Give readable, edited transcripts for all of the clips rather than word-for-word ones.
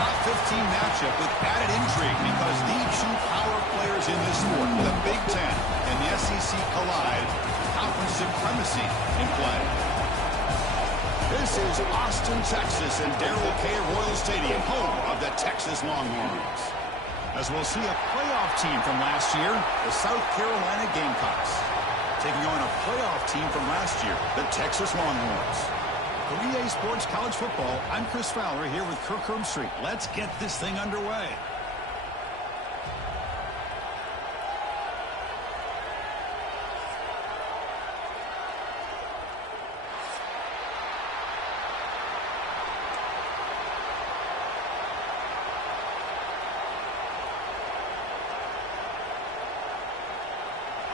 top 15 matchup with added intrigue because the two power players in this sport, the Big Ten and the SEC collide, conference supremacy in play. This is Austin, Texas, and Darrell K. Royal Stadium, home of the Texas Longhorns. As we'll see a playoff team from last year, the South Carolina Gamecocks, taking on a playoff team from last year, the Texas Longhorns. For EA Sports College Football, I'm Chris Fowler here with Kirk Herbstreit. Let's get this thing underway.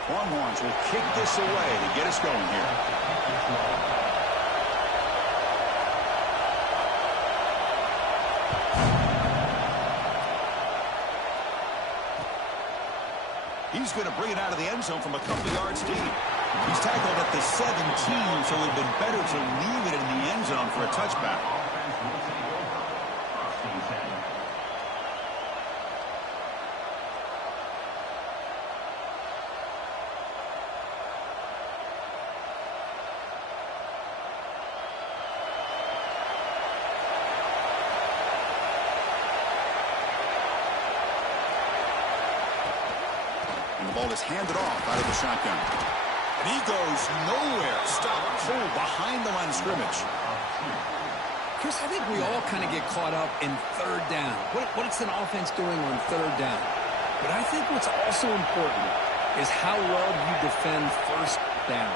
Longhorns will kick this away to get us going here. He's going to bring it out of the end zone from a couple yards deep. He's tackled at the 17, so it would have been better to leave it in the end zone for a touchback. Ball is handed off out of the shotgun. And he goes nowhere. Stop cold behind the line of scrimmage. Chris, I think we all kind of get caught up in third down. What's an offense doing on third down? But I think what's also important is how well you defend first down.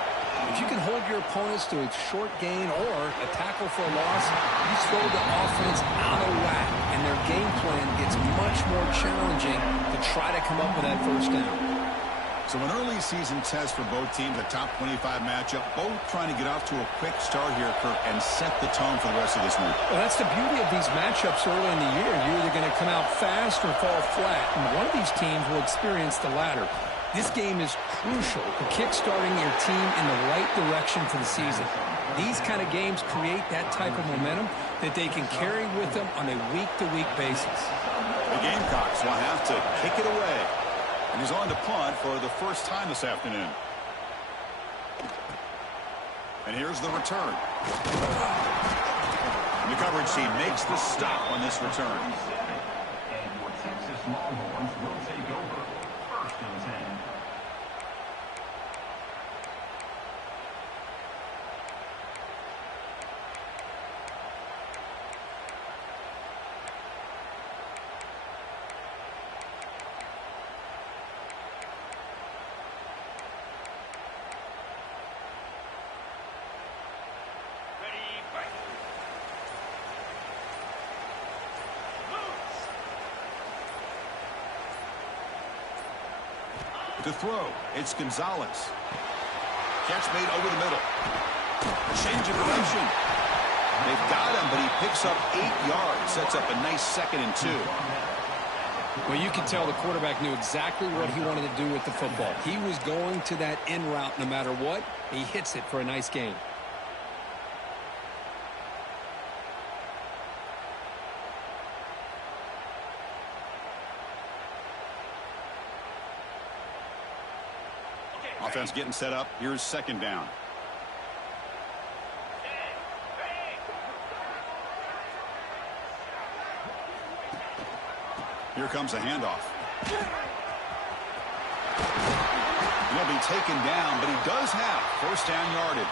If you can hold your opponents to a short gain or a tackle for a loss, you throw the offense out of whack, and their game plan gets much more challenging to try to come up with that first down. So an early season test for both teams, a top 25 matchup, both trying to get off to a quick start here, Kirk, and set the tone for the rest of this week. Well, that's the beauty of these matchups early in the year. You're either going to come out fast or fall flat, and one of these teams will experience the latter. This game is crucial for kick-starting your team in the right direction for the season. These kind of games create that type of momentum that they can carry with them on a week-to-week basis. The Gamecocks will have to kick it away. And he's on to punt for the first time this afternoon. And here's the return. And the coverage team makes the stop on this return. And your Texas Longhorns will take over. First and 10. To throw, it's Gonzalez. Catch made over the middle. Change of direction. They've got him, but he picks up 8 yards. Sets up a nice 2nd and 2. Well, you can tell the quarterback knew exactly what he wanted to do with the football. He was going to that in route no matter what. He hits it for a nice gain. Offense getting set up. Here's 2nd down. Here comes a handoff. He'll be taken down, but he does have first down yardage.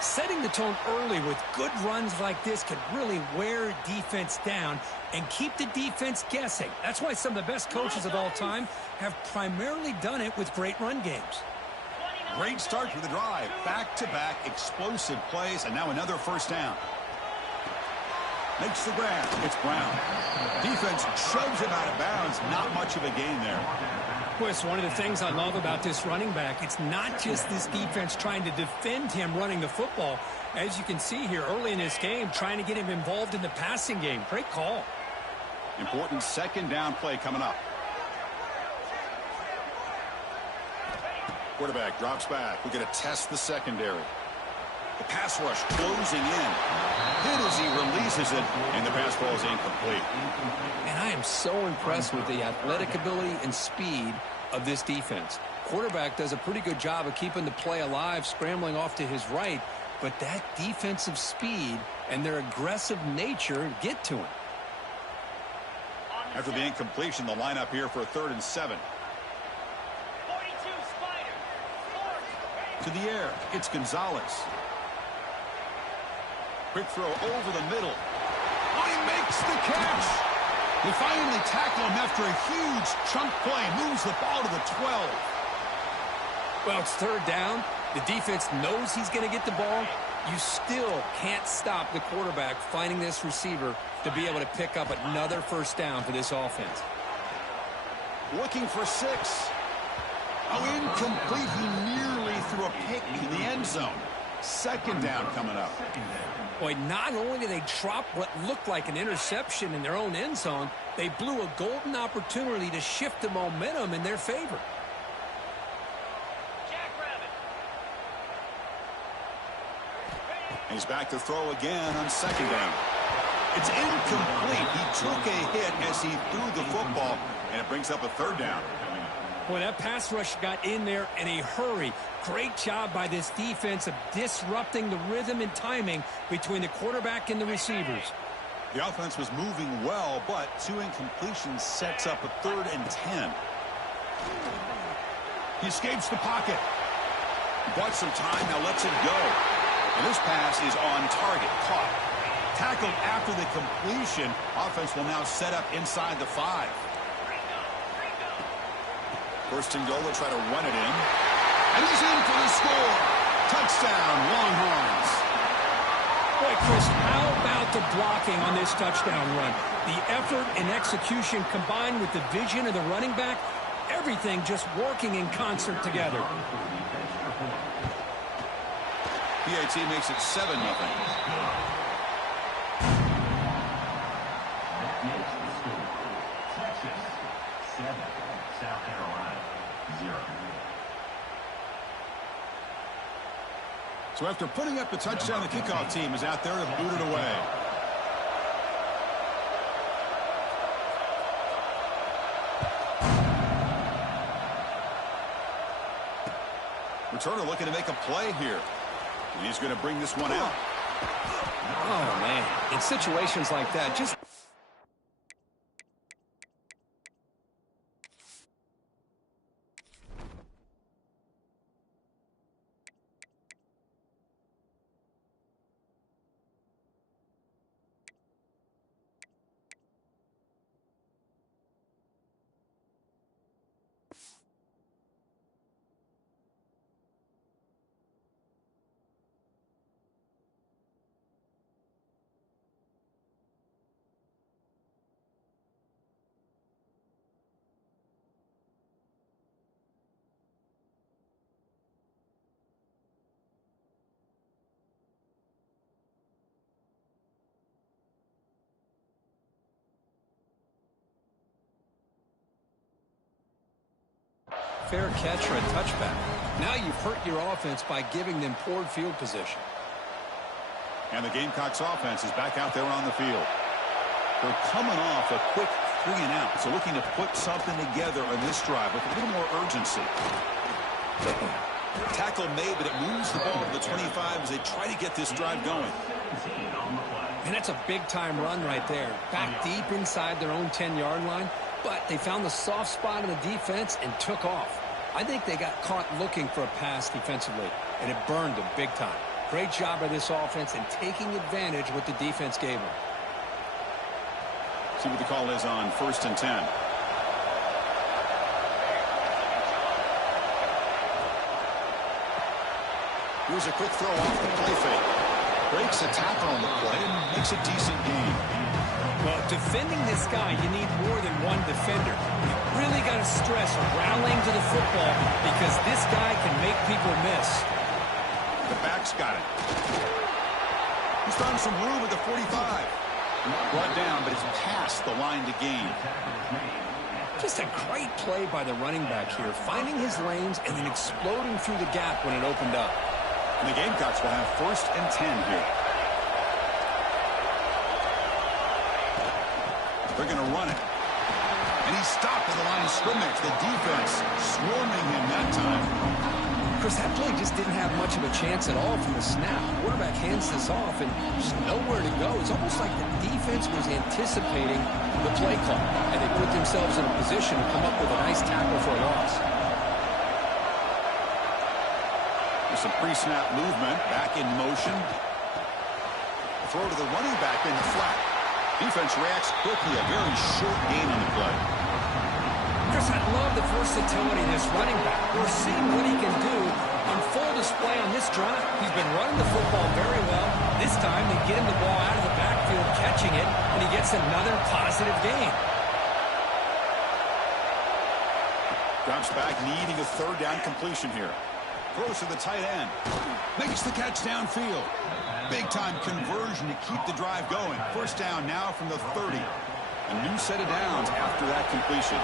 Setting the tone early with good runs like this can really wear defense down and keep the defense guessing. That's why some of the best coaches of all time have primarily done it with great run games. Great start to the drive. Back-to-back explosive plays, and now another first down. Makes the grab. It's Brown. Defense shoves him out of bounds. Not much of a gain there. Well, it's one of the things I love about this running back. It's not just this defense trying to defend him running the football. As you can see here early in this game, trying to get him involved in the passing game. Great call. Important 2nd down play coming up. Quarterback drops back. We're going to test the secondary. The pass rush closing in. Hit as he releases it, and the pass ball is incomplete. And I am so impressed with the athletic ability and speed of this defense. Quarterback does a pretty good job of keeping the play alive, scrambling off to his right, but that defensive speed and their aggressive nature get to him. After the incompletion, the lineup here for a 3rd and 7. 42 Spider. To the air, it's Gonzalez. Quick throw over the middle. Oh, he makes the catch. They finally tackle him after a huge chunk play. Moves the ball to the 12. Well, it's 3rd down. The defense knows he's going to get the ball. You still can't stop the quarterback finding this receiver to be able to pick up another 1st down for this offense. Looking for 6. Oh, incomplete. He nearly threw a pick in the end zone. 2nd down coming up. Boy, not only did they drop what looked like an interception in their own end zone, they blew a golden opportunity to shift the momentum in their favor. He's back to throw again on 2nd down. It's incomplete. He took a hit as he threw the football, and it brings up a 3rd down. Boy, that pass rush got in there in a hurry. Great job by this defense of disrupting the rhythm and timing between the quarterback and the receivers. The offense was moving well, but 2 incompletions sets up a 3rd and 10. He escapes the pocket. Bought some time, now lets it go. And this pass is on target, caught. Tackled after the completion. Offense will now set up inside the 5. 1st and goal, they'll try to run it in. And he's in for the score. Touchdown, Longhorns. Boy, Chris, how about the blocking on this touchdown run? The effort and execution combined with the vision of the running back, everything just working in concert together. PAT makes it 7-0. Texas 7, South Carolina 0. So after putting up the touchdown, the kickoff team is out there to boot it away. Returner looking to make a play here. And he's going to bring this one out. Oh, man. In situations like that, just... fair catch or a touchback. Now you've hurt your offense by giving them poor field position. And the Gamecocks offense is back out there on the field. They're coming off a quick 3-and-out, so looking to put something together on this drive with a little more urgency. Tackle made, but it moves the ball to the 25 as they try to get this drive going. And that's a big-time run right there. Back deep inside their own 10-yard line, but they found the soft spot in the defense and took off. I think they got caught looking for a pass defensively, and it burned them big time. Great job by this offense in taking advantage of what the defense gave them. See what the call is on 1st and 10. Here's a quick throw off the play fake. Breaks a tackle on the play and makes a decent gain. Well, defending this guy, you need more than one defender. You really got to stress rallying to the football because this guy can make people miss. The back's got it. He's found some room at the 45. Brought down, but it's past the line to gain. Just a great play by the running back here, finding his lanes and then exploding through the gap when it opened up. And the Gamecocks will have 1st and 10 here. They're going to run it. And he's stopped at the line of scrimmage. The defense swarming him that time. Chris, that play just didn't have much of a chance at all from the snap. The quarterback hands this off, and there's nowhere to go. It's almost like the defense was anticipating the play call, and they put themselves in a position to come up with a nice tackle for a loss. There's some pre-snap movement, back in motion. A throw to the running back in the flat. Defense reacts quickly, a very short gain on the play. Chris, I love the versatility of this running back. We're seeing what he can do on full display on this drive. He's been running the football very well. This time they get him the ball out of the backfield, catching it, and he gets another positive gain. Drops back, needing a 3rd down completion here. Throws to the tight end. Makes the catch downfield. Big-time conversion to keep the drive going. 1st down now from the 30. A new set of downs after that completion.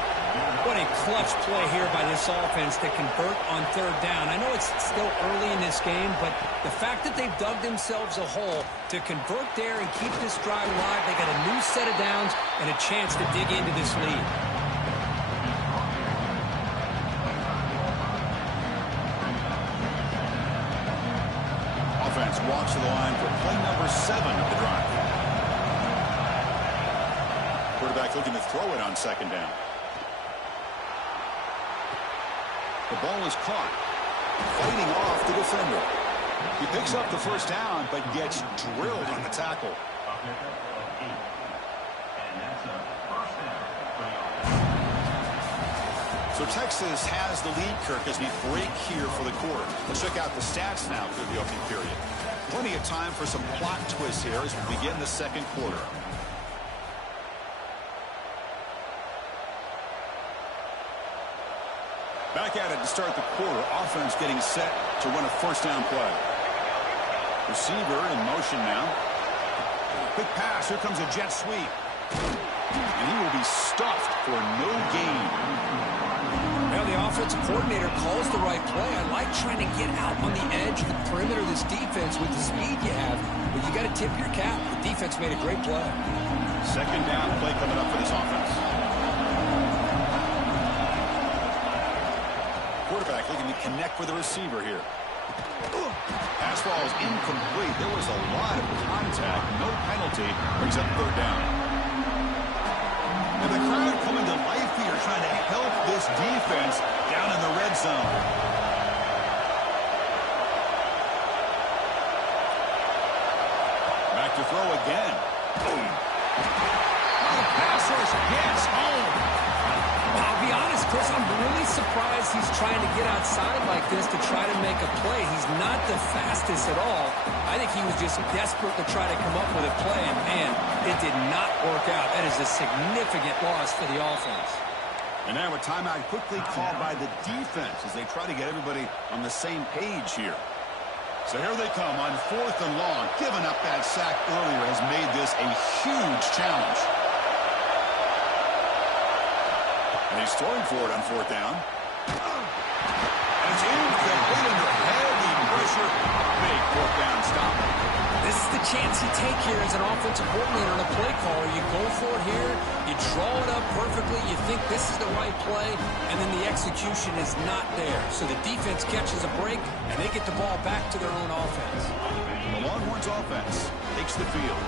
What a clutch play here by this offense to convert on 3rd down. I know it's still early in this game, but the fact that they've dug themselves a hole to convert there and keep this drive alive, they got a new set of downs and a chance to dig into this lead. Offense walks to the line for play number 7 of the drive. Quarterback looking to throw it on 2nd down. The ball is caught. Fighting off the defender. He picks up the 1st down, but gets drilled on the tackle. So Texas has the lead, Kirk, as we break here for the quarter. Let's check out the stats now through the opening period. Plenty of time for some plot twists here as we begin the 2nd quarter. Back at it to start the quarter. Offense getting set to run a 1st down play. Receiver in motion now. Quick pass. Here comes a jet sweep. And he will be stuffed for no gain. Well, the offensive coordinator calls the right play. I like trying to get out on the edge of the perimeter of this defense with the speed you have. But you got to tip your cap. The defense made a great play. 2nd down play coming up for this offense. Quarterback looking to connect with the receiver here. Pass ball is incomplete. There was a lot of contact. No penalty. Brings up 3rd down. And the crowd coming to life here, trying to help this defense down in the red zone. Back to throw again. Boom. The pass rush gets home. I'll be honest, Chris, I'm really surprised he's trying to get outside like this to try to make a play. He's not the fastest at all. I think he was just desperate to try to come up with a play, and man, it did not work out. That is a significant loss for the offense. And now a timeout quickly called by the defense as they try to get everybody on the same page here. So here they come on 4th and long. Giving up that sack earlier has made this a huge challenge. And he's throwing for it on 4th down. And it's incomplete under heavy pressure. Big 4th down stop. This is the chance you take here as an offensive coordinator and a play caller. You go for it here, you draw it up perfectly, you think this is the right play, and then the execution is not there. So the defense catches a break, and they get the ball back to their own offense. The Longhorns offense takes the field.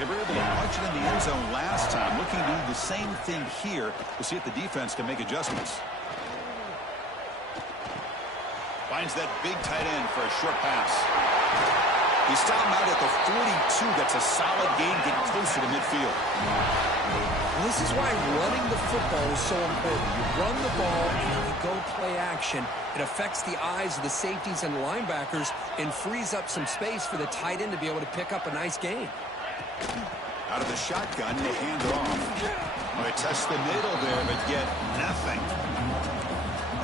They were able to punch it in the end zone last time, looking to do the same thing here to see if the defense can make adjustments. Finds that big tight end for a short pass. He stopped him out at the 42. That's a solid gain, getting closer to midfield. Well, this is why running the football is so important. You run the ball and you go play action. It affects the eyes of the safeties and linebackers and frees up some space for the tight end to be able to pick up a nice gain. Out of the shotgun, they hand it off. They test the middle there, but get nothing.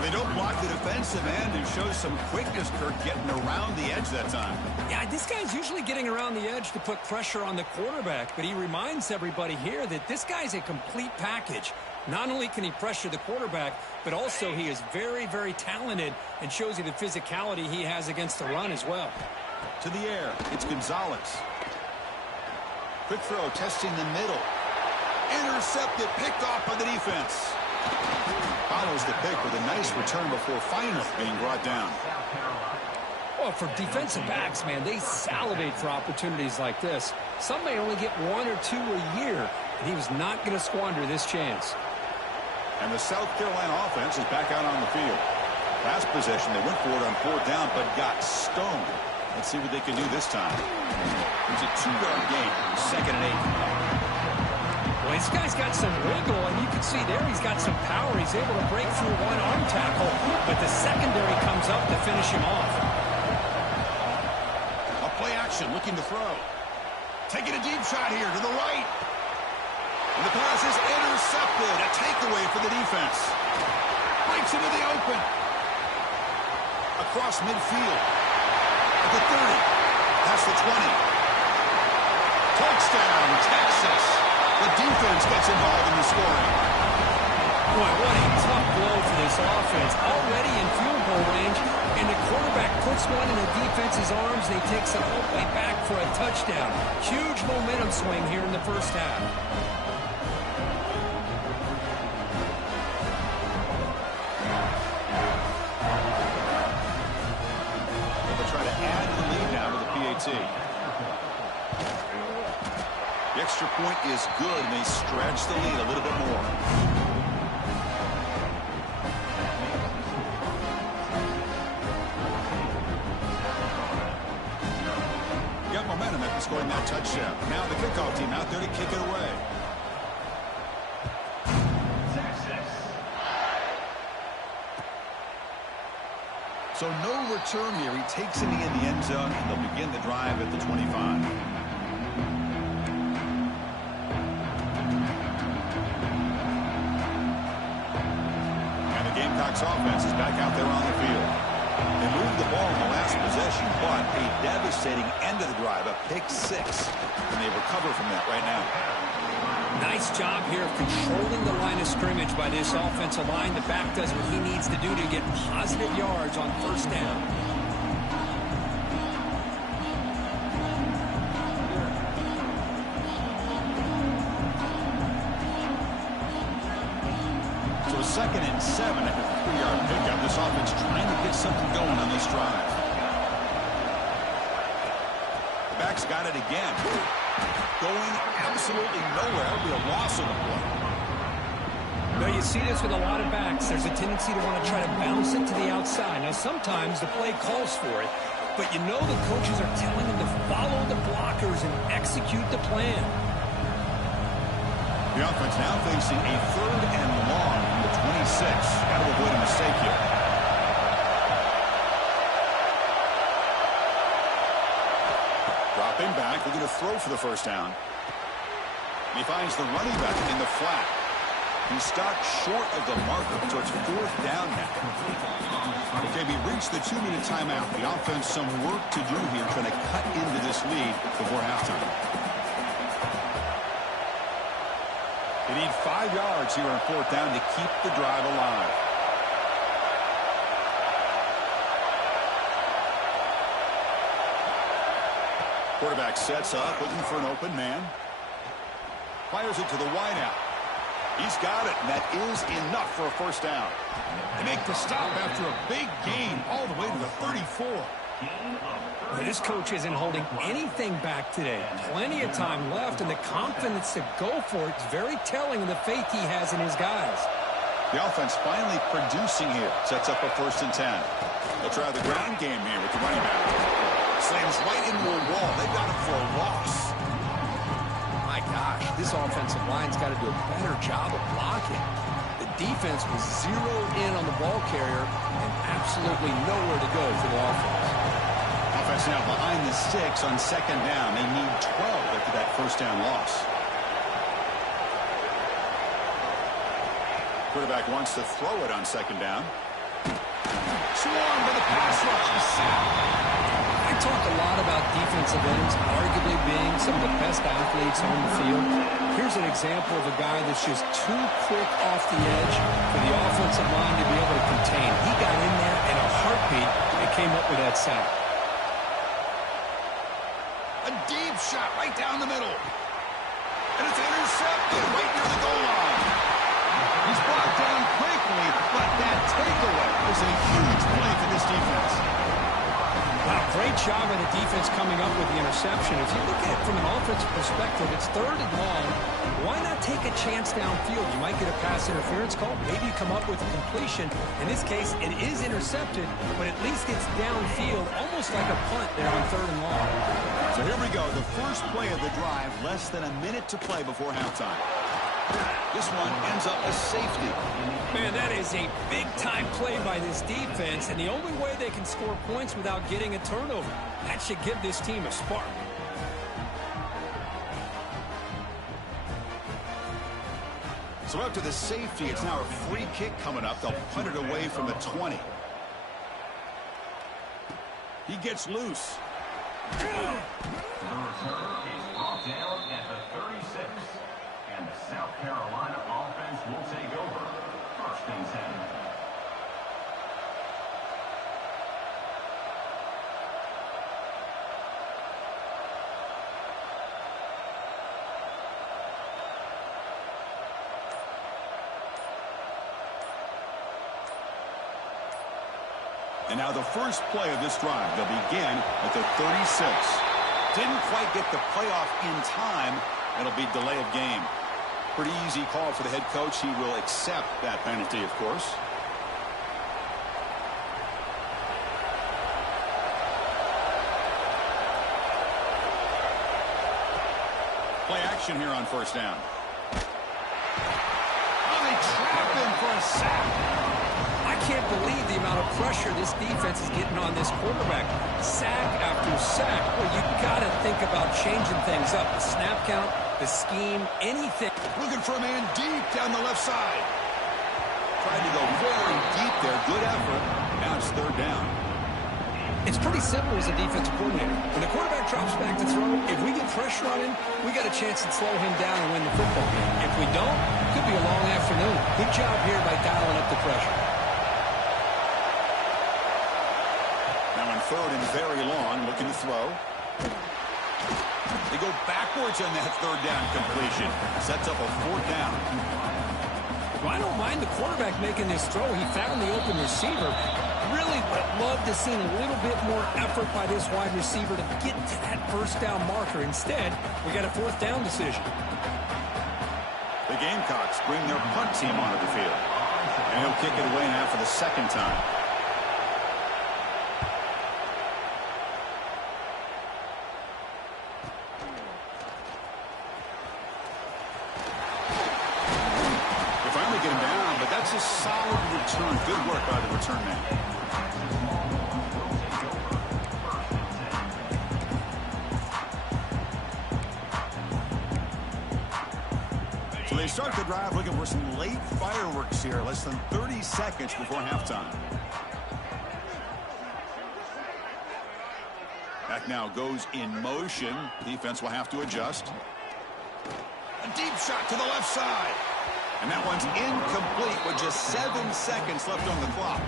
They don't block the defensive end and show some quickness, Kirk, getting around the edge that time. Yeah, this guy's usually getting around the edge to put pressure on the quarterback, but he reminds everybody here that this guy's a complete package. Not only can he pressure the quarterback, but also he is very, very talented and shows you the physicality he has against the run as well. To the air, it's Gonzalez. Quick throw, testing the middle. Intercepted, picked off by the defense. Follows the pick with a nice return before finally being brought down. Well, for defensive backs, man, they salivate for opportunities like this. Some may only get 1 or 2 a year, and he was not going to squander this chance. And the South Carolina offense is back out on the field. Last possession, they went for it on 4th down, but got stoned. Let's see what they can do this time. It's a 2-yard gain, 2nd and 8. Well, this guy's got some wiggle, and you can see there he's got some power. He's able to break through one arm tackle, but the secondary comes up to finish him off. A play action, looking to throw. Taking a deep shot here to the right. And the pass is intercepted. A takeaway for the defense. Breaks into the open. Across midfield. At the 30. Past the 20. Touchdown, Texas. The defense gets involved in the scoring. Boy, what a tough blow for this offense. Already in field goal range, and the quarterback puts one in the defense's arms, and he takes it all the way back for a touchdown. Huge momentum swing here in the first half. They'll try to add the lead now to the PAT. The extra point is good, and they stretch the lead a little bit more. Got momentum after scoring that touchdown. Now the kickoff team out there to kick it away. So no return here. He takes it in the end zone, and they'll begin the drive at the 25. Gamecocks offense is back out there on the field. They moved the ball in the last possession, but a devastating end of the drive, a pick 6. And they recover from that right now. Nice job here of controlling the line of scrimmage by this offensive line. The back does what he needs to do to get positive yards on 1st down. So a 2nd and 7 after the 3-yard pickup. This offense trying to get something going on this drive. The back's got it again. Going absolutely nowhere. That'll be a loss on the play. Now you see this with a lot of backs. There's a tendency to want to try to bounce it to the outside. Now sometimes the play calls for it, but you know the coaches are telling them to follow the blockers and execute the plan. The offense now facing a 3rd and long from the 26. Got to avoid a mistake here. Dropping back, looking to throw for the 1st down. He finds the running back in the flat. He stopped short of the marker, so it's 4th down now. Okay, we reached the 2-minute timeout. The offense some work to do here, trying to cut into this lead before halftime. They need 5 yards here on 4th down to keep the drive alive. Quarterback sets up, looking for an open man. Fires it to the wideout. He's got it, and that is enough for a 1st down. They make the stop after a big gain all the way to the 34. This coach isn't holding anything back today. Plenty of time left, and the confidence to go for it is very telling of the faith he has in his guys. The offense finally producing here. Sets up a 1st and 10. They'll try the ground game here with the running back. Slams right into a wall. They've got him for a loss. My gosh, this offensive line's got to do a better job of blocking. The defense was zeroed in on the ball carrier and absolutely nowhere to go for the offense. Offense now behind the 6 on 2nd down. They need 12 after that 1st down loss. Quarterback wants to throw it on 2nd down. Swarmed by the pass rush. I talk a lot about defensive ends arguably being some of the best athletes on the field. Here's an example of a guy that's just too quick off the edge for the offensive line to be able to contain. He got in there in a heartbeat and came up with that sack. A deep shot right down the middle. And it's intercepted right near the goal line. He's brought down quickly, but that takeaway is a huge play for this defense. Wow, great job of the defense coming up with the interception. If you look at it from an offensive perspective, it's 3rd and long. Why not take a chance downfield? You might get a pass interference call. Maybe you come up with a completion. In this case, it is intercepted, but at least it's downfield, almost like a punt there on 3rd and long. So here we go, the first play of the drive, less than a minute to play before halftime. This one ends up a safety. Man, that is a big-time play by this defense, and the only way they can score points without getting a turnover. That should give this team a spark. So after the safety, it's now a free kick coming up. They'll punt it away from the 20. He gets loose. The return is brought down at the 36. And the South Carolina offense will take over. 1st and 10. And now the first play of this drive. They'll begin at the 36. Didn't quite get the playoff in time. It'll be delay of game. Pretty easy call for the head coach. He will accept that penalty, of course. Play action here on 1st down. Oh, they trap him for a sack. I can't believe the amount of pressure this defense is getting on this quarterback. Sack after sack. Well, you got to think about changing things up. The snap count, the scheme, anything. Looking for a man deep down the left side. Tried to go very deep there. Good effort. Now it's 3rd down. It's pretty simple as a defensive coordinator. When the quarterback drops back to throw, if we get pressure on him, we got a chance to slow him down and win the football game. If we don't, it could be a long afternoon. Good job here by dialing up the pressure. Now on 3rd and very long, looking to throw. They go backwards on that 3rd down completion. Sets up a 4th down. Well, I don't mind the quarterback making this throw. He found the open receiver. Really would have loved to see a little bit more effort by this wide receiver to get to that 1st down marker. Instead, we got a 4th down decision. The Gamecocks bring their punt team onto the field. And he'll kick it away now for the 2nd time. They finally get him down, but that's a solid return. Good work by the return man. So they start the drive looking for some late fireworks here, less than 30 seconds before halftime. Back now goes in motion. Defense will have to adjust. A deep shot to the left side. And that one's incomplete with just 7 seconds left on the clock.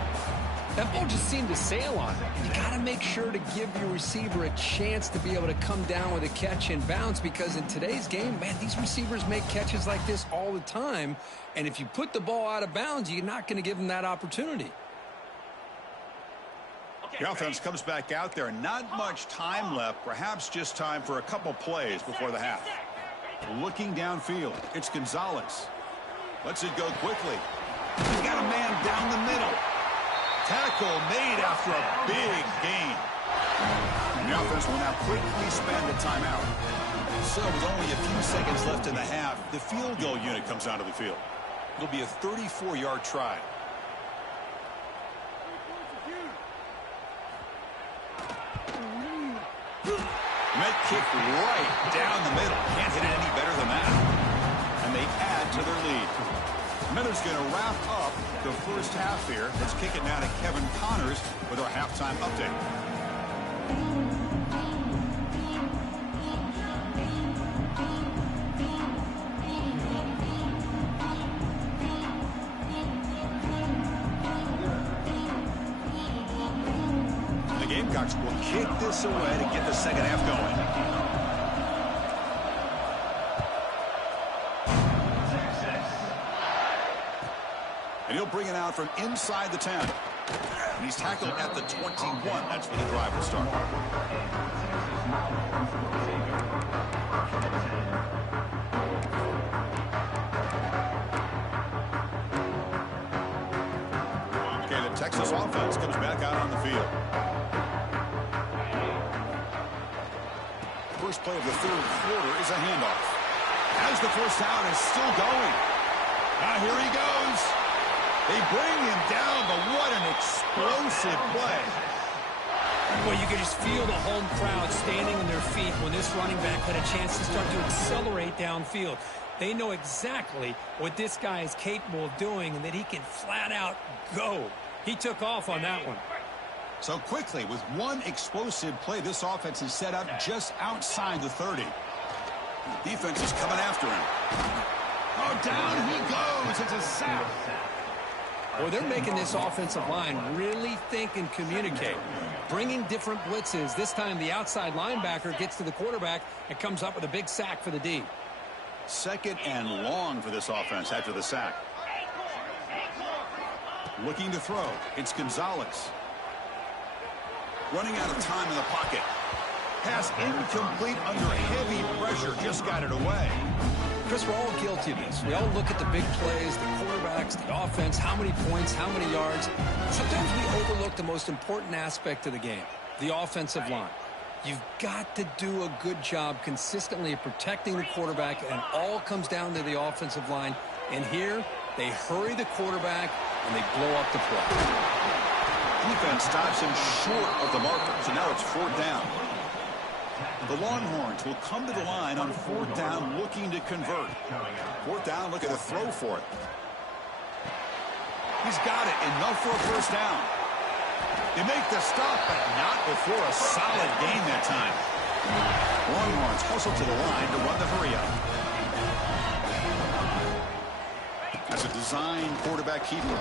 That ball just seemed to sail on it. You got to make sure to give your receiver a chance to be able to come down with a catch and bounce, because in today's game, man, these receivers make catches like this all the time. And if you put the ball out of bounds, you're not going to give them that opportunity. The offense comes back out there. Not much time left. Perhaps just time for a couple plays before the half. Looking downfield. It's Gonzalez. Lets it go quickly. He's got a man down the middle. Tackle made after a big gain. And the offense will now quickly spend a timeout. So with only a few seconds left in the half, the field goal unit comes onto the field. It'll be a 34-yard try. Met kick right down the middle. Can't hit it any better than that. And they add to their lead. Miller's going to wrap up the first half here. Let's kick it now to Kevin Connors with our halftime update. Gamecocks will kick this away to get the second half going. And he'll bring it out from inside the 10. And he's tackled at the 21. That's where the drive will start. Okay, the Texas offense comes back out on the field. First play of the third quarter is a handoff. As the first down is still going. Now here he goes. They bring him down, but what an explosive play. Well, you can just feel the home crowd standing on their feet when this running back had a chance to start to accelerate downfield. They know exactly what this guy is capable of doing and that he can flat out go. He took off on that one. So quickly, with one explosive play, this offense is set up just outside the 30. The defense is coming after him. Oh, down he goes. It's a sack. Well, they're making this offensive line really think and communicate. Bringing different blitzes. This time the outside linebacker gets to the quarterback and comes up with a big sack for the D. Second and long for this offense after the sack. Looking to throw. It's Gonzalez. Running out of time in the pocket. Pass incomplete under heavy pressure. Just got it away. Chris, we're all guilty of this. We all look at the big plays, the quarterbacks, the offense, how many points, how many yards. Sometimes we overlook the most important aspect of the game, the offensive line. You've got to do a good job consistently of protecting the quarterback, and it all comes down to the offensive line. And here, they hurry the quarterback, and they blow up the play. Defense stops him short of the marker, so now it's fourth down. The Longhorns will come to the line on fourth down looking to convert. Fourth down, look at the throw for it. He's got it, enough for a first down. They make the stop, but not before a solid gain that time. Longhorns hustle to the line to run the hurry-up. That's a design quarterback keeper.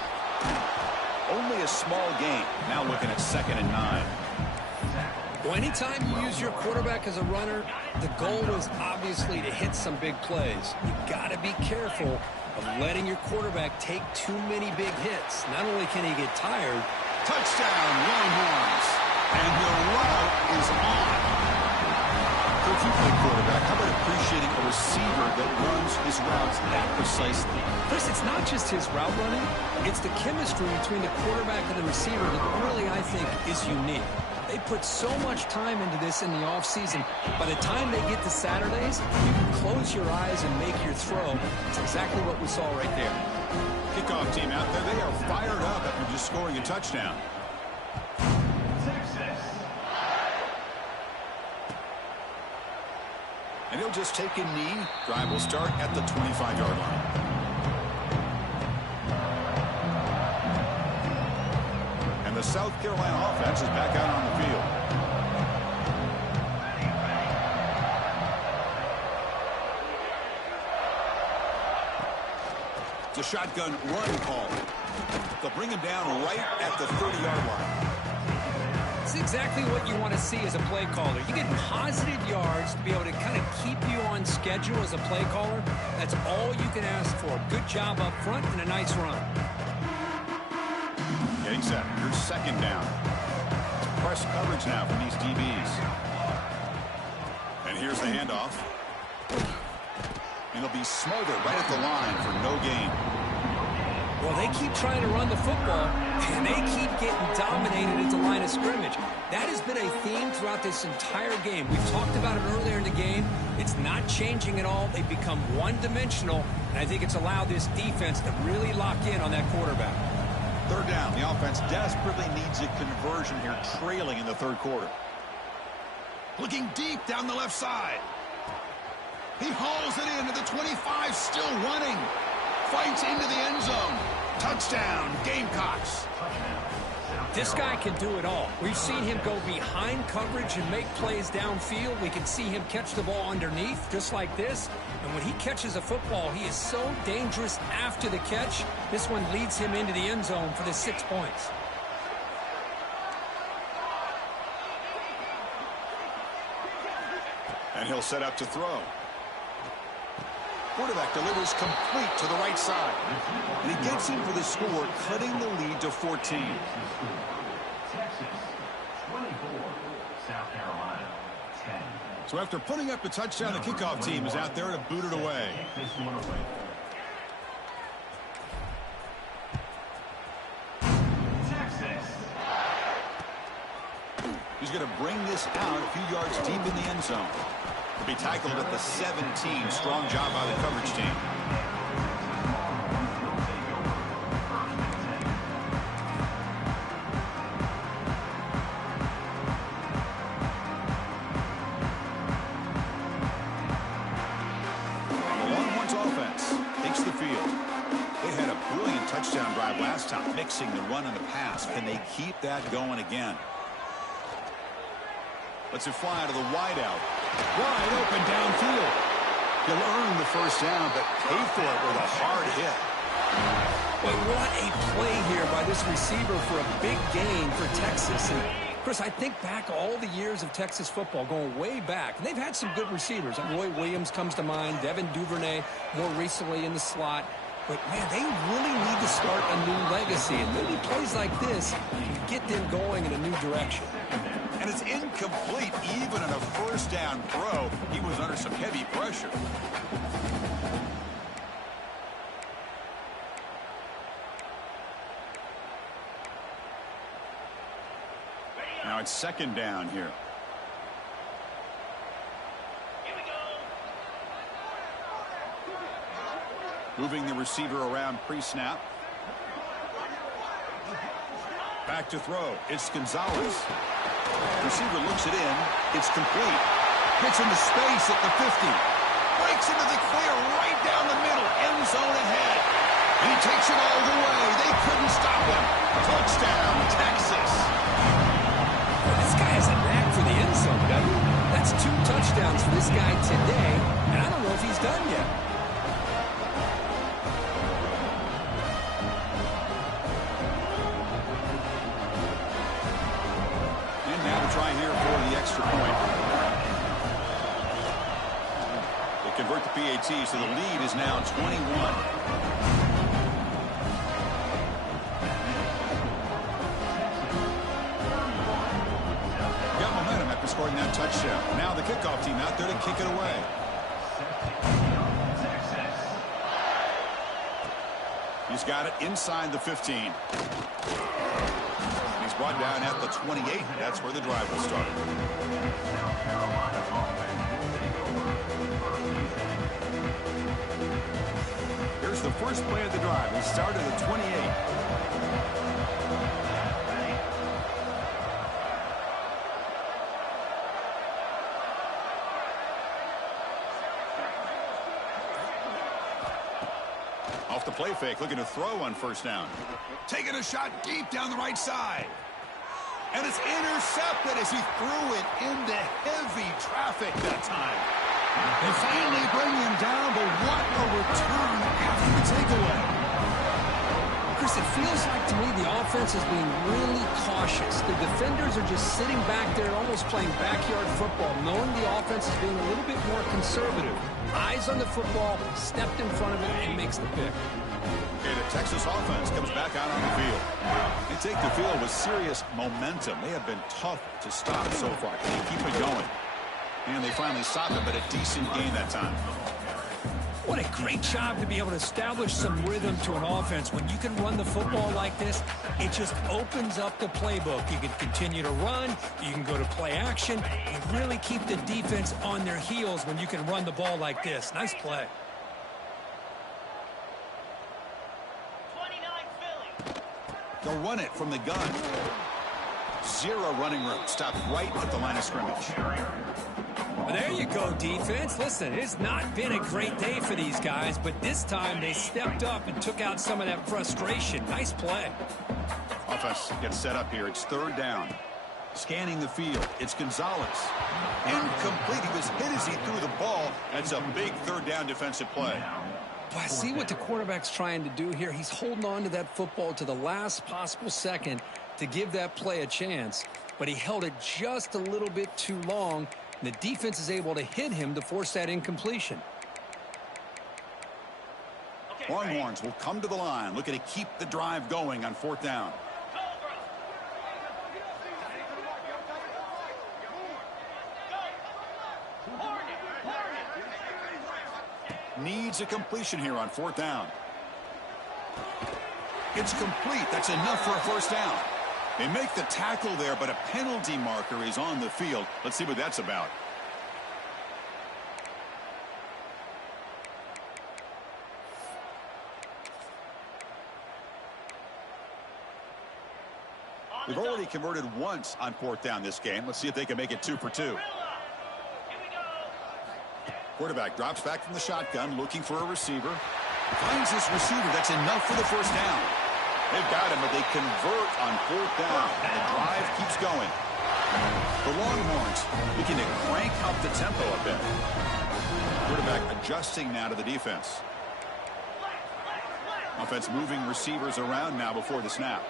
Only a small gain. Now looking at 2nd and 9. Well, anytime you use your quarterback as a runner, the goal is obviously to hit some big plays. You've got to be careful of letting your quarterback take too many big hits. Not only can he get tired. Touchdown, Longhorns. And the route is on. So if you play quarterback, how about appreciating a receiver that runs his routes that precisely? Chris, it's not just his route running. It's the chemistry between the quarterback and the receiver that really, I think, is unique. They put so much time into this in the offseason. By the time they get to Saturdays, you can close your eyes and make your throw. It's exactly what we saw right there. Kickoff team out there, they are fired up after just scoring a touchdown. And he'll just take a knee. Drive will start at the 25-yard line. And the South Carolina offense is back out on the field. It's a shotgun run call. They'll bring him down right at the 30-yard line. It's exactly what you want to see as a play caller. You get positive yards to be able to kind of keep you on schedule as a play caller. That's all you can ask for. Good job up front and a nice run. Getting set. Here's 2nd down. Press coverage now from these DBs. And here's the handoff. And it'll be Smolder right at the line for no gain. Well, they keep trying to run the football, and they keep getting dominated at the line of scrimmage. That has been a theme throughout this entire game. We've talked about it earlier in the game. It's not changing at all. They've become one-dimensional, and I think it's allowed this defense to really lock in on that quarterback. 3rd down. The offense desperately needs a conversion here, trailing in the 3rd quarter. Looking deep down the left side. He hauls it into the 25, still running. Fights into the end zone. Touchdown, Gamecocks. This guy can do it all. We've seen him go behind coverage and make plays downfield. We can see him catch the ball underneath, just like this. And when he catches a football, he is so dangerous after the catch. This one leads him into the end zone for the 6 points. And he'll set up to throw. Quarterback delivers complete to the right side. And he gets in for the score, cutting the lead to 14. Texas 24, South Carolina 10. So after putting up the touchdown, the kickoff team is out there to boot it away. This one away. Texas. He's going to bring this out a few yards deep in the end zone. He'll be tackled at the 17. Strong job by the coverage team. Touchdown drive last time, mixing the run and the pass. Can they keep that going again? Lets it fly to the wideout. Wide open downfield. He'll earn the first down, but pay for it with a hard hit. But what a play here by this receiver for a big gain for Texas. And Chris, I think back all the years of Texas football, going way back. And they've had some good receivers. Roy Williams comes to mind, Devin Duvernay more recently in the slot. But, man, they really need to start a new legacy. And maybe plays like this can get them going in a new direction. And it's incomplete even on a first down throw. He was under some heavy pressure. Now it's second down here. Moving the receiver around pre-snap. Back to throw. It's Gonzalez. Receiver looks it in. It's complete. Hits into space at the 50. Breaks into the clear right down the middle. End zone ahead. And he takes it all the way. They couldn't stop him. Touchdown, Texas. Well, this guy has a knack for the end zone, doesn't he? That's 2 touchdowns for this guy today. And I don't know if he's done yet. Try here for the extra point. They convert the PAT, so the lead is now 21. Got momentum after scoring that touchdown. Now the kickoff team out there to kick it away. He's got it inside the 15. Brought down at the 28. That's where the drive will start. Here's the first play of the drive. We'll start at the 28. Off the play fake, looking to throw on first down. Taking a shot deep down the right side. And it's intercepted as he threw it into heavy traffic that time. They finally bring him down, but what a return after the takeaway. Chris, it feels like to me the offense is being really cautious. The defenders are just sitting back there almost playing backyard football, knowing the offense is being a little bit more conservative. Eyes on the football, stepped in front of it, and makes the pick. Okay, the Texas offense comes back out on the field. They take the field with serious momentum. They have been tough to stop so far. Can they keep it going? And they finally stop it, but a decent gain that time. What a great job to be able to establish some rhythm to an offense. When you can run the football like this, it just opens up the playbook. You can continue to run. You can go to play action. You really keep the defense on their heels when you can run the ball like this. Nice play. 29 Philly. They'll run it from the gun. Zero running room. Stopped right at the line of scrimmage. Well, there you go, defense. Listen, it's not been a great day for these guys, but this time they stepped up and took out some of that frustration. Nice play. Offense gets set up here. It's third down. Scanning the field. It's Gonzalez. Incomplete. He was hit as he threw the ball. That's a big third down defensive play. Well, I see what the quarterback's trying to do here. He's holding on to that football to the last possible second to give that play a chance, but he held it just a little bit too long, The defense is able to hit him to force that incompletion. Longhorns will come to the line, looking to keep the drive going on 4th down. Needs a completion here on 4th down. It's complete. That's enough for a first down. They make the tackle there, but a penalty marker is on the field. Let's see what that's about. They've already converted once on 4th down this game. Let's see if they can make it 2 for 2. Quarterback drops back from the shotgun, looking for a receiver. Finds this receiver. That's enough for the first down. They've got him, but they convert on 4th down. And the drive keeps going. The Longhorns looking to crank up the tempo a bit. Quarterback adjusting now to the defense. Offense moving receivers around now before the snap.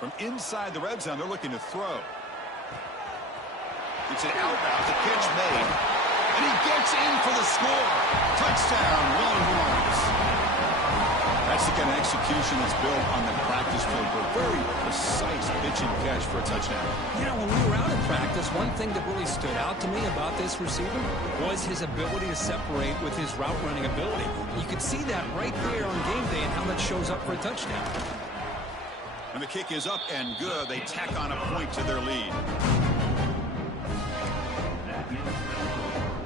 From inside the red zone, they're looking to throw. It's an out route. The pitch made. And he gets in for the score. Touchdown, Longhorns. That's the kind of execution that's built on the practice field for a very precise pitch and catch for a touchdown. You know, when we were out in practice, one thing that really stood out to me about this receiver was his ability to separate with his route running ability. You could see that right there on game day and how that shows up for a touchdown. And the kick is up and good. They tack on a point to their lead.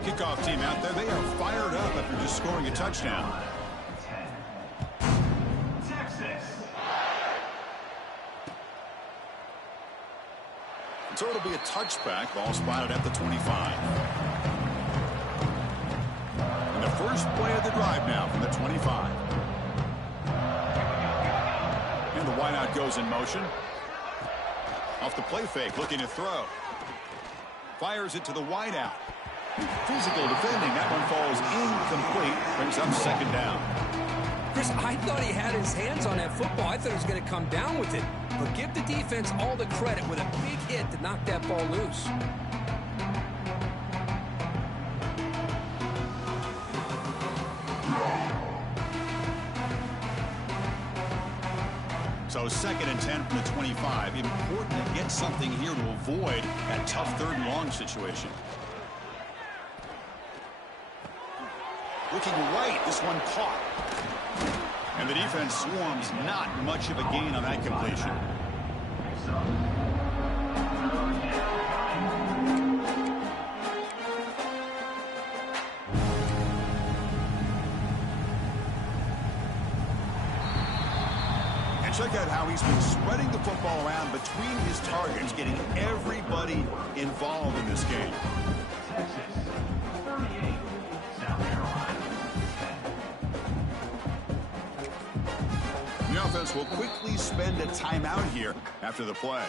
Kickoff team out there. They are fired up after just scoring a touchdown. So it'll be a touchback. Ball spotted at the 25. And the first play of the drive now from the 25. And the wideout goes in motion. Off the play fake, looking to throw. Fires it to the wideout. Physical defending. That one falls incomplete. Brings up 2nd down. Chris, I thought he had his hands on that football. I thought he was going to come down with it. But give the defense all the credit with a big hit to knock that ball loose. So 2nd and 10 from the 25. Important to get something here to avoid that tough 3rd and long situation. Looking right, this one caught. And the defense swarms, not much of a gain on that completion. And check out how he's been spreading the football around between his targets, getting everybody involved in this game. The offense will quickly spend a timeout here after the play.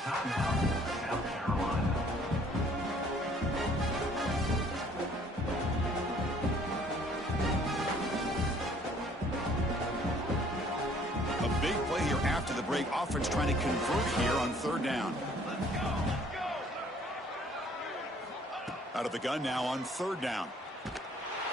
A big play here after the break. Offense trying to convert here on 3rd down. Out of the gun now on 3rd down.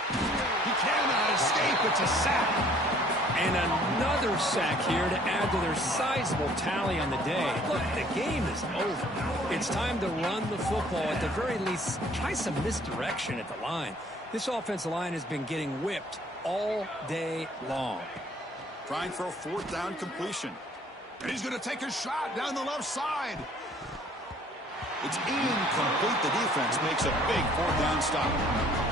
He cannot escape. It's a sack. And another sack here to add to their sizable tally on the day. Look, the game is over. It's time to run the football. At the very least, try some misdirection at the line. This offensive line has been getting whipped all day long. Trying for a 4th down completion. And he's going to take a shot down the left side. It's incomplete. The defense makes a big 4th down stop.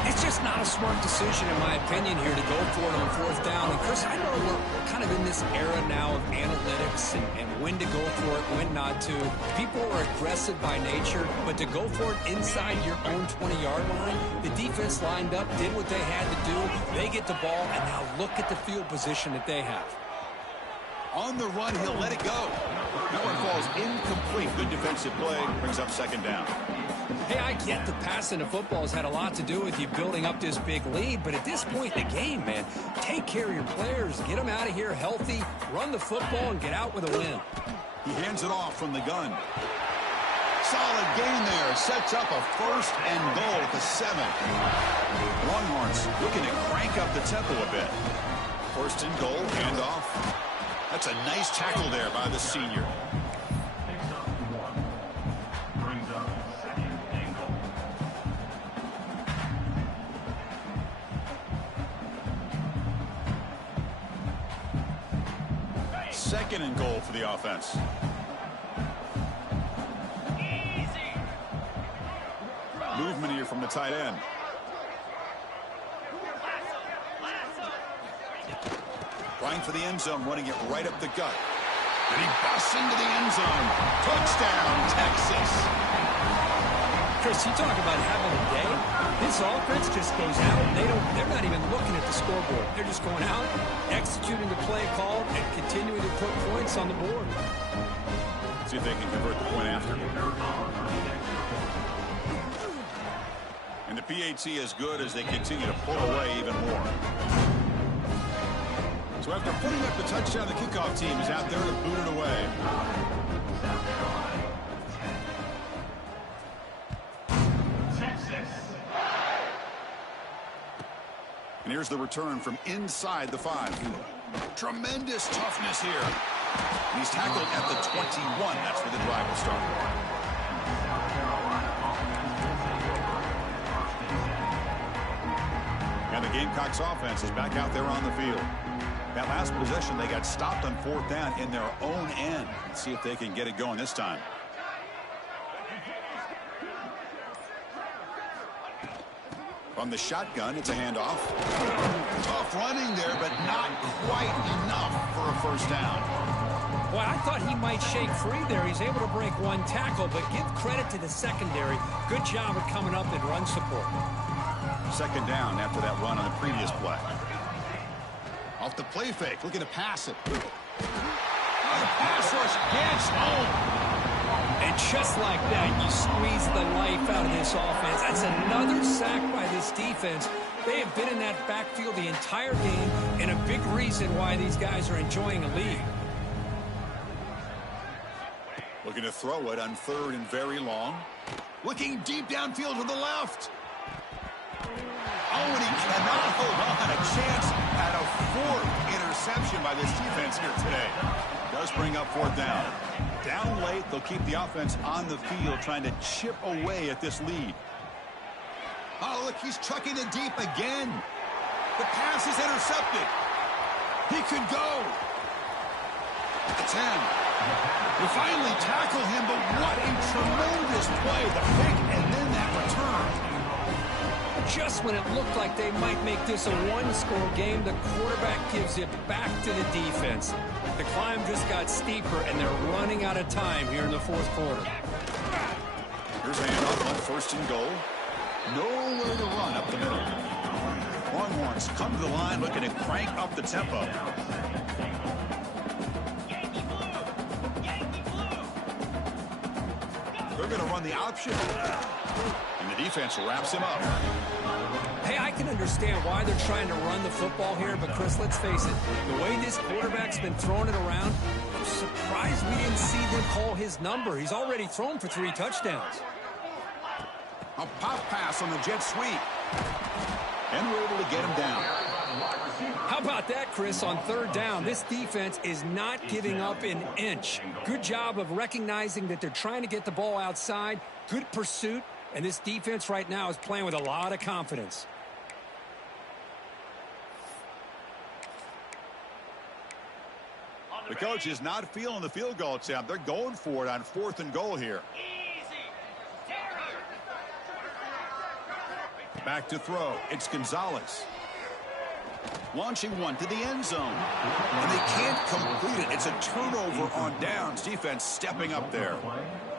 It's just not a smart decision, in my opinion, here to go for it on 4th down. And, Chris, I know we're kind of in this era now of analytics and when to go for it, when not to. People are aggressive by nature, but to go for it inside your own 20-yard line, the defense lined up, did what they had to do. They get the ball, and now look at the field position that they have. On the run, he'll let it go. That one falls incomplete. Good defensive play. Brings up 2nd down. Hey, I get the passing of football has had a lot to do with you building up this big lead, but at this point in the game, man, take care of your players. Get them out of here healthy. Run the football and get out with a win. He hands it off from the gun. Solid gain there. Sets up a 1st and goal at the 7. Longhorns looking to crank up the tempo a bit. 1st and goal, handoff. That's a nice tackle there by the senior. Picks up 1. Brings up 2nd and goal. 2nd and goal for the offense. Easy. Movement here from the tight end. Lasso. Trying for the end zone, running it right up the gut. And he busts into the end zone. Touchdown, Texas. Chris, you talk about having a day. This offense just goes out. They're not even looking at the scoreboard. They're just going out, executing the play called, and continuing to put points on the board. See if they can convert the point after. And the PAT is good as they continue to pull away even more. So after putting up the touchdown, the kickoff team is out there to boot it away. And here's the return from inside the 5. Tremendous toughness here. And he's tackled at the 21. That's where the drive will start. And the Gamecocks offense is back out there on the field. That last possession, they got stopped on 4th down in their own end. Let's see if they can get it going this time. From the shotgun, it's a handoff. Tough running there, but not quite enough for a 1st down. Well, I thought he might shake free there. He's able to break 1 tackle, but give credit to the secondary. Good job of coming up in run support. 2nd down after that run on the previous play. Off the play fake, looking to pass it. The pass rush gets home. And just like that, you squeeze the life out of this offense. That's another sack by this defense. They have been in that backfield the entire game, and a big reason why these guys are enjoying a lead. Looking to throw it on 3rd and very long. Looking deep downfield to the left. Oh, and he cannot hold on. A chance at a 4th interception by this defense here today. Does bring up 4th down. Down late, they'll keep the offense on the field trying to chip away at this lead. Oh, look, he's chucking it deep again. The pass is intercepted. He could go. The 10. We finally tackle him, but what a tremendous play. The pick and then that return. Just when it looked like they might make this a 1-score game, the quarterback gives it back to the defense. The climb just got steeper, and they're running out of time here in the 4th quarter. Here's a handoff on 1st and goal. Nowhere to run up the middle. Longhorns come to the line looking to crank up the tempo. Yankee blue. Yankee blue. They're going to run the option. And the defense wraps him up. Hey, I can understand why they're trying to run the football here, but Chris, let's face it, the way this quarterback's been throwing it around, I'm surprised we didn't see them call his number. He's already thrown for 3 touchdowns. A pop pass on the jet sweep. And we're able to get him down. How about that, Chris, on 3rd down? This defense is not giving up an inch. Good job of recognizing that they're trying to get the ball outside. Good pursuit. And this defense right now is playing with a lot of confidence. The coach is not feeling the field goal attempt. They're going for it on 4th and goal here. Easy. Terrier. Back to throw. It's Gonzalez. Launching one to the end zone. And they can't complete it. It's a turnover on downs. Defense stepping up there.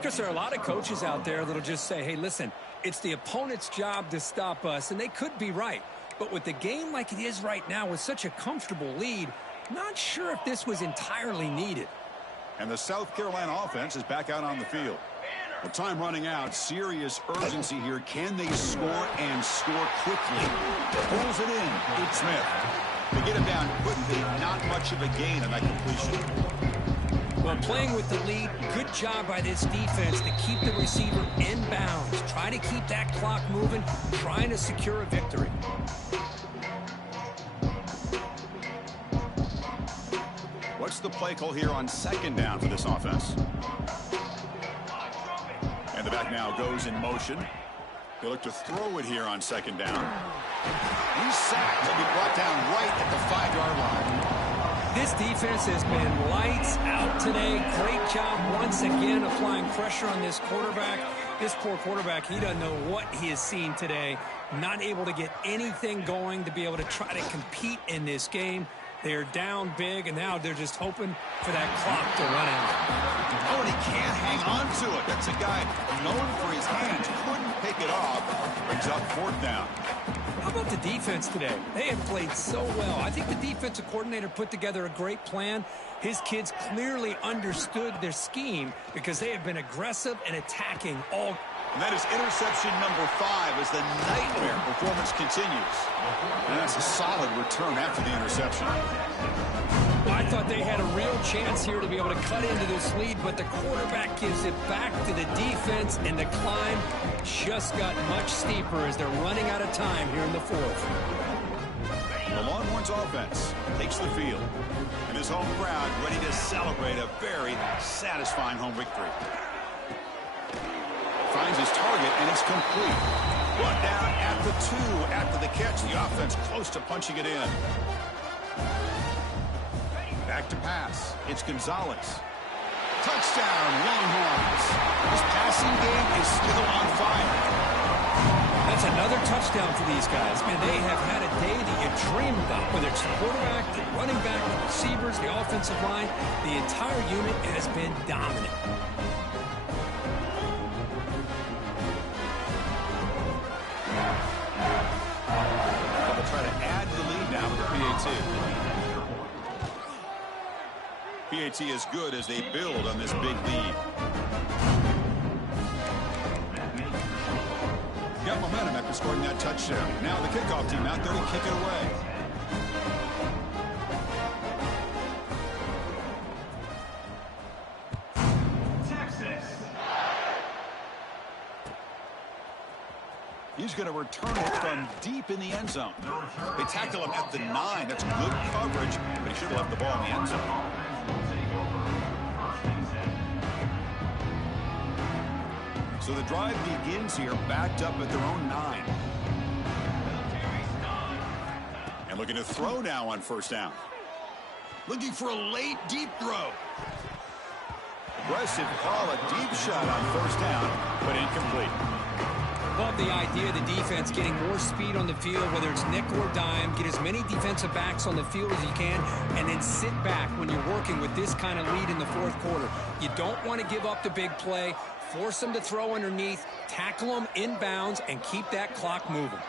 Because there are a lot of coaches out there that'll just say, hey, listen, it's the opponent's job to stop us, and they could be right. But with the game like it is right now with such a comfortable lead, not sure if this was entirely needed. And the South Carolina offense is back out on the field. With time running out, serious urgency here. Can they score and score quickly? Pulls it in. It's Smith. To get him down quickly, not much of a gain on that completion. Well, playing with the lead, good job by this defense to keep the receiver in bounds. Try to keep that clock moving, trying to secure a victory. What's the play call here on second down for this offense? And the back now goes in motion. They look to throw it here on second down. He's sacked. He'll be brought down right at the 5-yard line. This defense has been lights out today. Great job once again applying pressure on this quarterback. This poor quarterback, he doesn't know what he has seen today. Not able to get anything going to be able to try to compete in this game. They're down big, and now they're just hoping for that clock to run out. Oh, and he can't hang on to it. That's a guy known for his hands. Couldn't pick it off. Brings up 4th down. How about the defense today? They have played so well. I think the defensive coordinator put together a great plan. His kids clearly understood their scheme because they have been aggressive and attacking all. And that is interception number 5 as the nightmare performance continues. And that's a solid return after the interception. I thought they had a real chance here to be able to cut into this lead, but the quarterback gives it back to the defense, and the climb just got much steeper as they're running out of time here in the 4th. The Longhorns offense takes the field, and his home crowd ready to celebrate a very satisfying home victory. Finds his target, and it's complete. Brought down at the 2 after the catch. The offense close to punching it in. Back to pass. It's Gonzalez. Touchdown, Longhorns. This passing game is still on fire. That's another touchdown for these guys. Man, they have had a day that you dream about, whether it's the quarterback, the running back, the receivers, the offensive line. The entire unit has been dominant. They'll try to add the lead now with the PAT. PAT is good as they build on this big lead. Got momentum after scoring that touchdown. Now the kickoff team out there to kick it away. Texas. He's going to return it from deep in the end zone. They tackle him at the 9. That's good coverage, but he should have left the ball in the end zone. So the drive begins here, backed up at their own 9. And looking to throw now on 1st down. Looking for a late, deep throw. Aggressive call, a deep shot on 1st down, but incomplete. Love the idea of the defense getting more speed on the field, whether it's nickel or dime. Get as many defensive backs on the field as you can, and then sit back when you're working with this kind of lead in the 4th quarter. You don't want to give up the big play. Force them to throw underneath, tackle them in bounds, and keep that clock moving.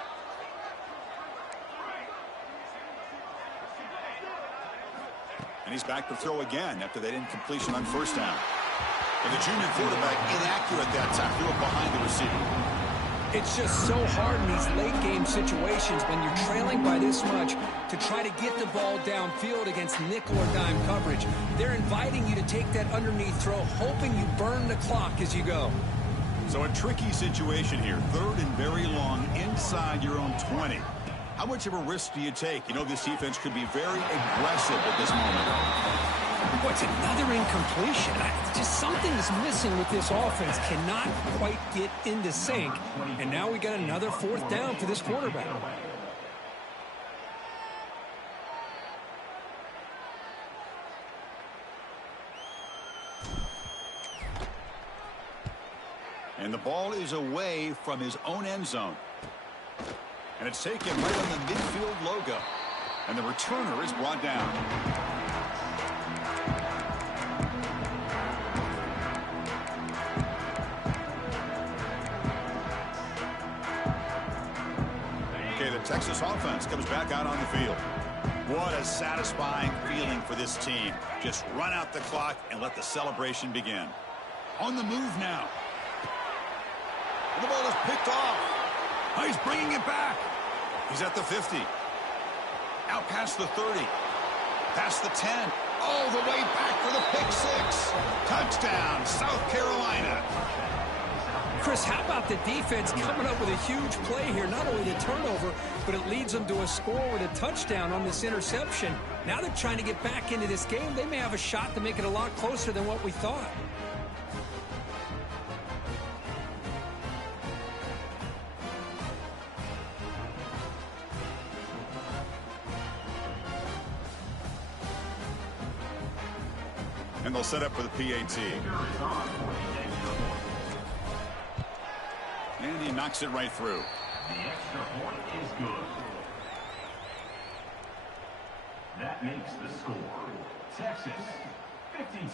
And he's back to throw again after that incompletion on 1st down. And the junior quarterback inaccurate that time, threw it behind the receiver. It's just so hard in these late-game situations when you're trailing by this much to try to get the ball downfield against nickel or dime coverage. They're inviting you to take that underneath throw, hoping you burn the clock as you go. So a tricky situation here. 3rd and very long inside your own 20. How much of a risk do you take? You know this defense could be very aggressive at this moment. What's another incompletion? Just something is missing with this offense. Cannot quite get into sync. And now we got another 4th down for this quarterback. And the ball is away from his own end zone. And it's taken right on the midfield logo. And the returner is brought down. Okay, the Texas offense comes back out on the field. What a satisfying feeling for this team. Just run out the clock and let the celebration begin. On the move now. And the ball is picked off. Oh, he's bringing it back. He's at the 50. Out past the 30. Past the 10. All the way back for the pick six. Touchdown, South Carolina. Chris, how about the defense coming up with a huge play here? Not only the turnover, but it leads them to a score with a touchdown on this interception. Now they're trying to get back into this game. They may have a shot to make it a lot closer than what we thought. And they'll set up for the PAT. And he knocks it right through. The extra point is good. That makes the score Texas 52,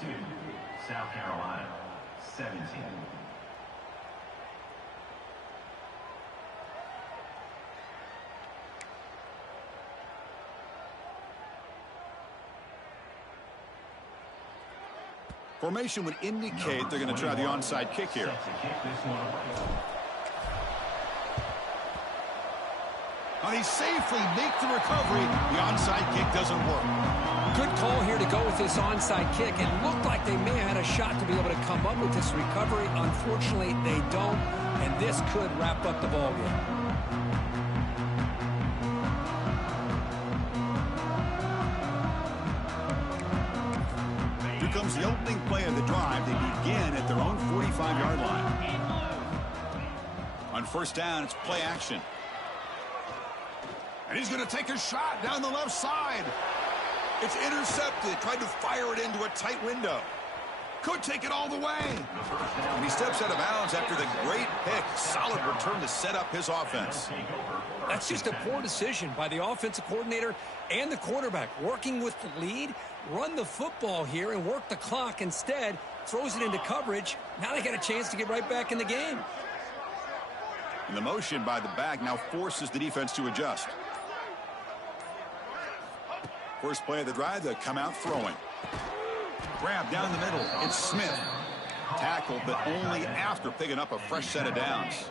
South Carolina 17. Formation would indicate they're going to try the onside kick here. Now he safely makes the recovery. The onside kick doesn't work. Good call here to go with this onside kick. It looked like they may have had a shot to be able to come up with this recovery. Unfortunately, they don't, and this could wrap up the ballgame. Here comes the opening play of the drive. They begin at their own 45-yard line. On first down, it's play action. And he's going to take a shot down the left side. It's intercepted. Tried to fire it into a tight window. Could take it all the way. And he steps out of bounds after the great pick. Solid return to set up his offense. That's just a poor decision by the offensive coordinator and the quarterback. Working with the lead, run the football here and work the clock. Instead, throws it into coverage. Now they got a chance to get right back in the game. And the motion by the back now forces the defense to adjust. First play of the drive, they'll come out throwing. Grab down the middle. It's Smith. Tackled, but only after picking up a fresh set of downs.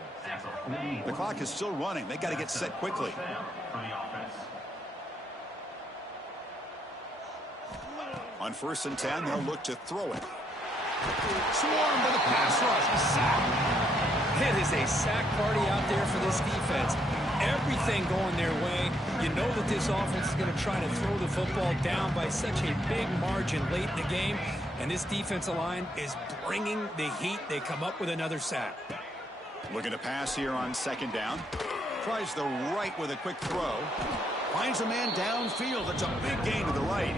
The clock is still running. They got to get set quickly. On first and 10, they'll look to throw it. Swarmed by the pass rush. A sack. It is a sack party out there for this defense. Everything going their way. You know that this offense is going to try to throw the football down by such a big margin late in the game. And this defensive line is bringing the heat. They come up with another sack. Looking to pass here on second down. Tries the right with a quick throw. Finds a man downfield. It's a big gain to the right.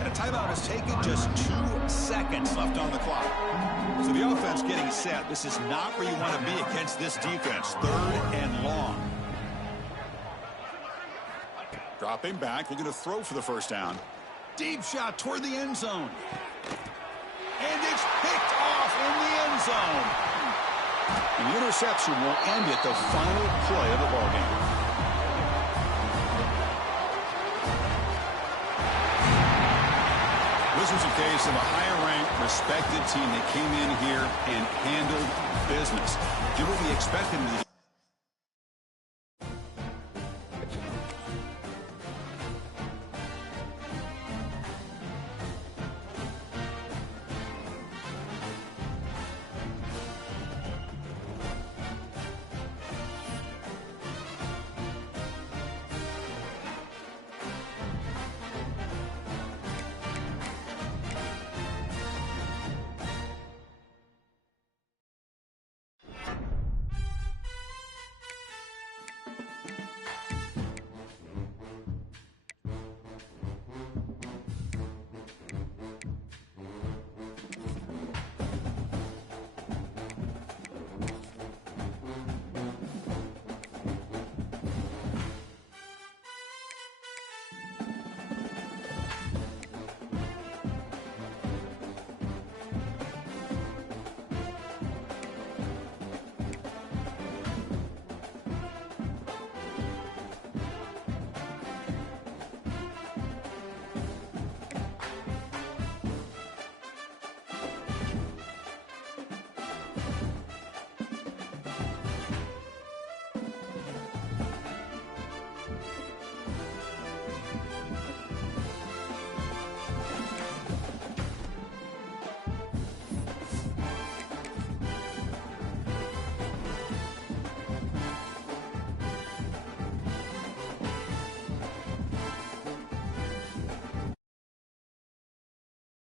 And a timeout is taken. Just 2 seconds left on the clock. So the offense getting set. This is not where you want to be against this defense. Third and long. Dropping back, looking to throw for the first down. Deep shot toward the end zone. And it's picked off in the end zone. And the interception will end it, the final play of the ballgame. This was a case of a higher-ranked, respected team that came in here and handled business. Did what we expected them to do.